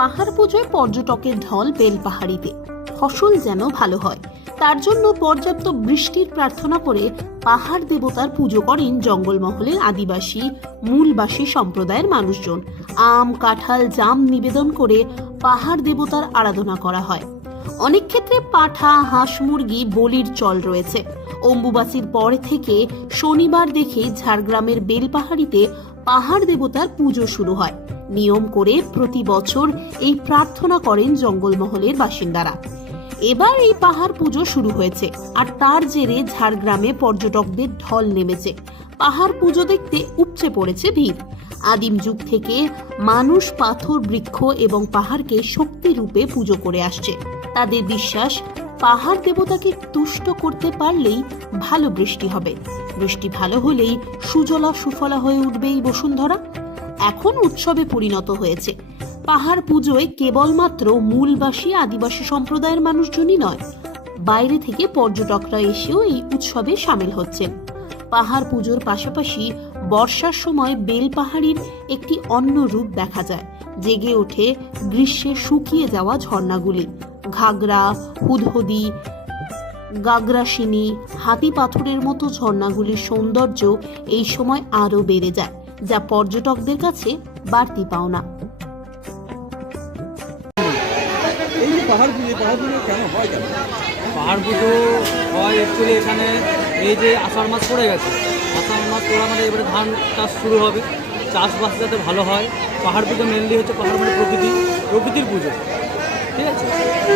পাহাড় পুজোয় পর্যটকের ঢল বেলপাহাড়িতে। ফসল যেন ভালো হয় তার জন্য পর্যাপ্ত বৃষ্টির প্রার্থনা করে পাহাড় দেবতার পুজো করেন জঙ্গলমহলের আদিবাসী মূলবাসী সম্প্রদায়ের মানুষজন। আম, কাঁঠাল, জাম নিবেদন করে পাহাড় দেবতার আরাধনা করা হয়। অনেক ক্ষেত্রে পাঠা, হাঁস, মুরগি বলির চল রয়েছে। অম্বুবাসীর পর থেকে শনিবার দেখে ঝাড়গ্রামের বেলপাহাড়িতে পাহাড় দেবতার পুজো শুরু হয়। নিয়ম করে প্রতি বছর এই প্রার্থনা করেন জঙ্গলমহলের বাসিন্দারা। এবার এই পাহাড় পুজো শুরু হয়েছে, আর তার জেরে ঝাড়গ্রামে পর্যটকদের ঢল নেমেছে। পাহাড় পুজো দেখতে উপচে পড়েছে ভিড়। আদিম যুগ থেকে মানুষ পাথর, বৃক্ষ এবং পাহাড়কে শক্তি রূপে পুজো করে আসছে। তাদের বিশ্বাস, পাহাড় দেবতাকে তুষ্ট করতে পারলেই ভালো বৃষ্টি হবে। বৃষ্টি ভালো হলেই সুজলা সুফলা হয়ে উঠবে এই বসুন্ধরা। এখন উৎসবে পরিণত হয়েছে। পাহাড় পুজোয় কেবলমাত্র মূলবাসী আদিবাসী সম্প্রদায়ের মানুষজনই নয়, বাইরে থেকে পর্যটকরা এসেও এই উৎসবে সামিল হচ্ছেন। পাহাড় পুজোর পাশাপাশি বর্ষার সময় বেলপাহাড়ির একটি অন্য রূপ দেখা যায়। জেগে ওঠে গ্রীষ্মে শুকিয়ে যাওয়া ঝর্ণাগুলি। ঘাগরা, হুদহুদি, গাগরাসিনী, হাতি পাথরের মতো ঝর্ণাগুলির সৌন্দর্য এই সময় আরো বেড়ে যায়, যা পর্যটকদের কাছে বাড়তি পাওনা। পাহাড় পুজো কেন হয়? পাহাড় পুজো হয় অ্যাকচুয়ালি এখানে এই যে আষাঢ় মাস পড়ে গেছে, আষাঢ় মাস পড়া মানে এবারে ধান চাষ শুরু হবে। চাষবাস যাতে ভালো হয়, পাহাড় পুজো মেনলি হচ্ছে পাহাড় মানে প্রকৃতির পুজো, ঠিক আছে।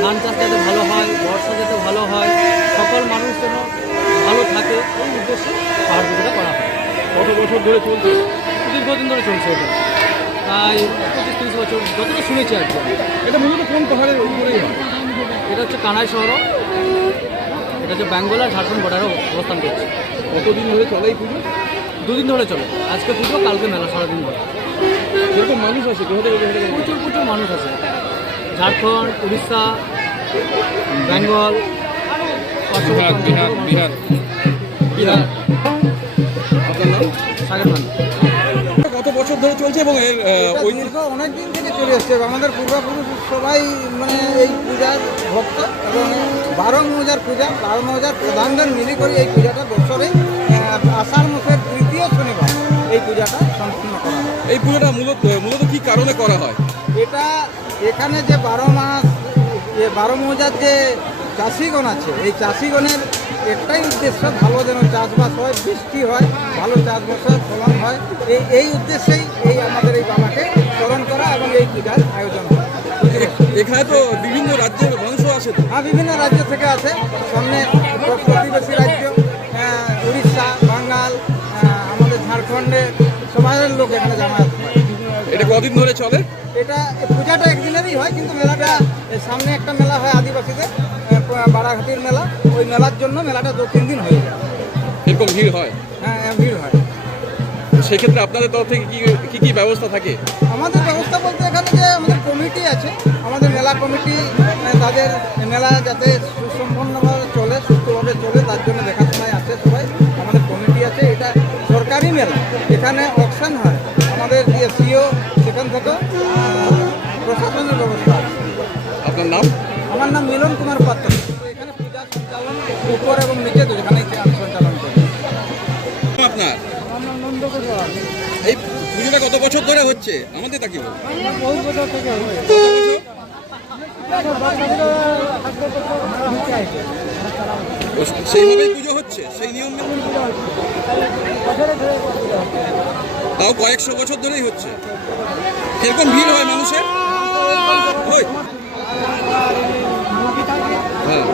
ধান চাষ যাতে ভালো হয়, বর্ষা যাতে ভালো হয়, সকল মানুষ যেন ভালো থাকে, এই উদ্দেশ্যে পাহাড় পুজোটা করা হয়। কত বছর ধরে চলছে? দীর্ঘদিন ধরে চলছে এটা, প্রায় 25-30 বছর যতটা শুনেছি আর কি। এটা মূলত কোন পাহাড়ের উপরেই হয়? এটা হচ্ছে কানাই শহর, এটা হচ্ছে বেঙ্গল আর ঝাড়খণ্ড বর্ডারে অবস্থান করছে। কতদিন ধরে চলে এই পুজো? 2 দিন ধরে চলে। আজকে পুজো, কালকে মেলা, সারাদিন ধরে। যেরকম মানুষ আছে প্রচুর মানুষ আছে। ঝাড়খণ্ড, উড়িষ্যা, বেঙ্গল, বিহার। আপনার নাম? সাগর খান। কত বছর ধরে চলছে এবং এর অনেক দিন থেকে চলে এসছে। আমাদের পূর্বপুরুষ সবাই মানে এই পূজার ভক্ত, এবং 12 মৌজার পূজা, 12 মৌজার প্রধানদের মিলে করে এই পূজাটা বছরে আষাঢ় মাসের তৃতীয় শনিবার এই পূজাটা সম্পূর্ণ করা হয়। এই পুজোটা মূলত কি কারণে করা হয়? এটা এখানে যে 12 মৌজার যে চাষিগণ আছে, এই চাষিগণের একটাই উদ্দেশ্য, ভালো যেন চাষবাস হয়, বৃষ্টি হয়, ভালো চাষবাসের ফলন হয়। এই উদ্দেশ্যেই এই আমাদের এই বাবাকে স্মরণ করা এবং এই পূজার আয়োজন করা। এখানে তো বিভিন্ন রাজ্যের মানুষও আছে। হ্যাঁ, বিভিন্ন রাজ্য থেকে আছে। সামনে প্রতিবেশী রাজ্য উড়িষ্যা, বাঙ্গাল, আমাদের ঝাড়খণ্ডের সবাই লোক এখানে জামায়াত হয়। এটা কদিন ধরে চলে? এটা পূজাটা একদিনেরই হয়, কিন্তু মেলাটা সামনে একটা মেলা হয় আদিবাসীদের, বারাঘাটির মেলা। ওই মেলার জন্য মেলাটা 2-3 দিন হয়ে যায়। এরকম ভিড় হয়? হ্যাঁ, ভিড় হয়। সেক্ষেত্রে আপনাদের তরফ থেকে কি ব্যবস্থা থাকে? আমাদের ব্যবস্থা বলতে এখানে যে আমাদের কমিটি আছে, আমাদের মেলা কমিটি, তাদের মেলা যাতে সুসম্পন্নভাবে চলে, সুস্থভাবে চলে, তার জন্য দেখাশোনায় আছে সবাই। আমাদের কমিটি আছে। এটা সরকারি মেলা, এখানে অকশন হয়। আমাদের যে সিও সেখান থেকে প্রশাসনের ব্যবস্থা আছে। আপনার নাম? আমার নাম মিলন কুমার পাত্র। এখানে পূজা সঞ্চালন উপর এবং নিচে দুখানে সঞ্চালন করি। আপনার আমার নাম নন্দকুমার। এই পুজোটা কত বছর ধরে হচ্ছে? আমাদের তা কি বল? বহু বছর থেকে সেইভাবেই পুজো হচ্ছে, সেই নিয়ম তাও কয়েকশো বছর ধরেই হচ্ছে। কিরকম ভিড় হয় মানুষের? হ্যাঁ।